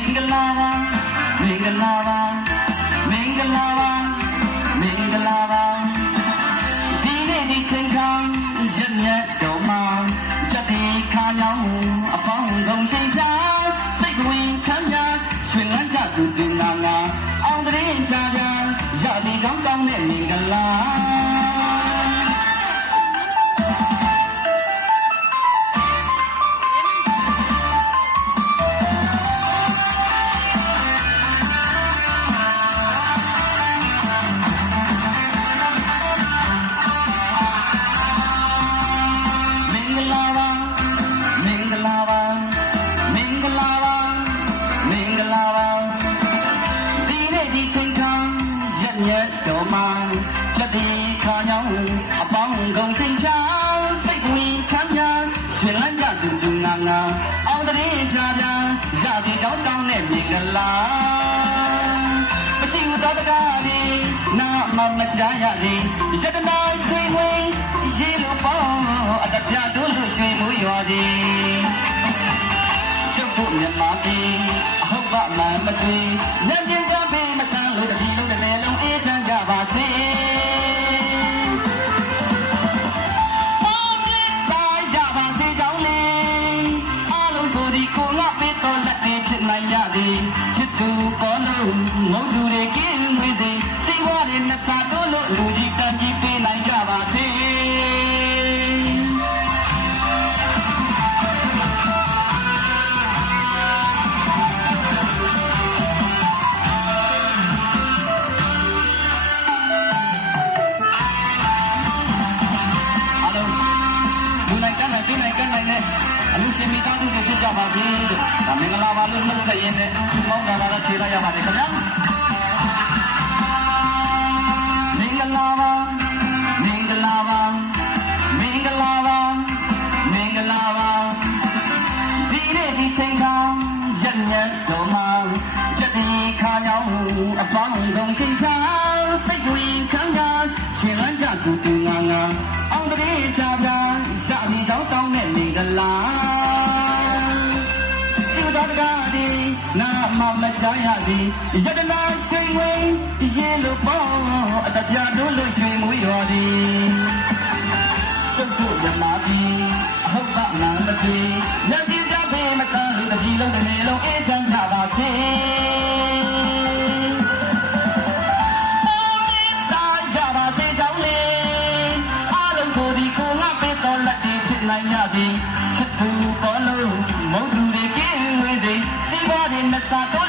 င်္ဂလာပါမင်္ဂလာပါမင်္ဂလာပါမင်္ဂလာပါဒီနေ့ဒီချိန်ခါရမြတ်တော်မှာစက်ဒီခါမြောင်းအပေါင်းကုန်ချိန်ချာစိတ်ဝင်ချမ်းသာရွှင်လန်းကြသူတင်လာလာအောင်တရင်ချာချာရသည်ကြောင့်ကောင်းတဲ့မင်္ဂလာ တ်တော်မှာချက်ဒီခါညောင်းအပေါင်းကုန်စင်ချာစိတ်ဝင်ချမ်းသာရှင်လန်းကြတူတူငါငါအောင်တရင်ဖြာဖြာရသည်တောင်းတောင်းနဲ့မင်္ဂလာမရှိဘူးတော့တကားဒီနာမမကြားရသည်ယတနာရွှေဝင်ရေလိုပေါ့အတပြတို့လူရွှေမှုရွာသည်ကျုပ်တို့မြန်မာပြည်အဟုတ်ကမှန်မတွေ့ညဉ့်ညင်ကြပေးမတန်းလို့တတိ စုတွေဖြစ်ကြပါစေလို့ဒါမင်္ဂလာပါလို့နှုတ်ဆက်ရင်းနဲ့ဒီမောင်းတာကတော့ခြေလိုက်ရပါတယ်ခင်ဗျာမင်္ဂလာပါမင်္ဂလာပါမင်္ဂလာပါမင်္ဂလာပါဒီနေ့ဒီချိန်ခါရက်ညက်တော်မှာချက်ဒီခါညောင်းအပေါင်းကုန်ရှင်ချာစိတ်ဝင်ချမ်းသာရှင်လန်းကြတူတူငါငါအောင်တရေချာ နာမမကြားရသည်ယတနာရှိန်ဝင်ရေလိုပေါ့အတပြတို့လို့ရွှေမွေးရော်သည်ကျုပ်တို့မြမာပြည်အဟုတ်ကမှန်မတွေ့ညပြင်းကြဖေးမတန်းလို့တပြည်လုံးတစ်နေလုံးအေးချမ်းကြပါစေပေါ်မြစ်သားရပါစေကြောင်းလေအားလုံးကိုဒီကိုငါပေးတော်လက်တွေဖြစ်နိုင်ရသည်ချစ်သူပေါ်လို့မုန်းသူ တွေ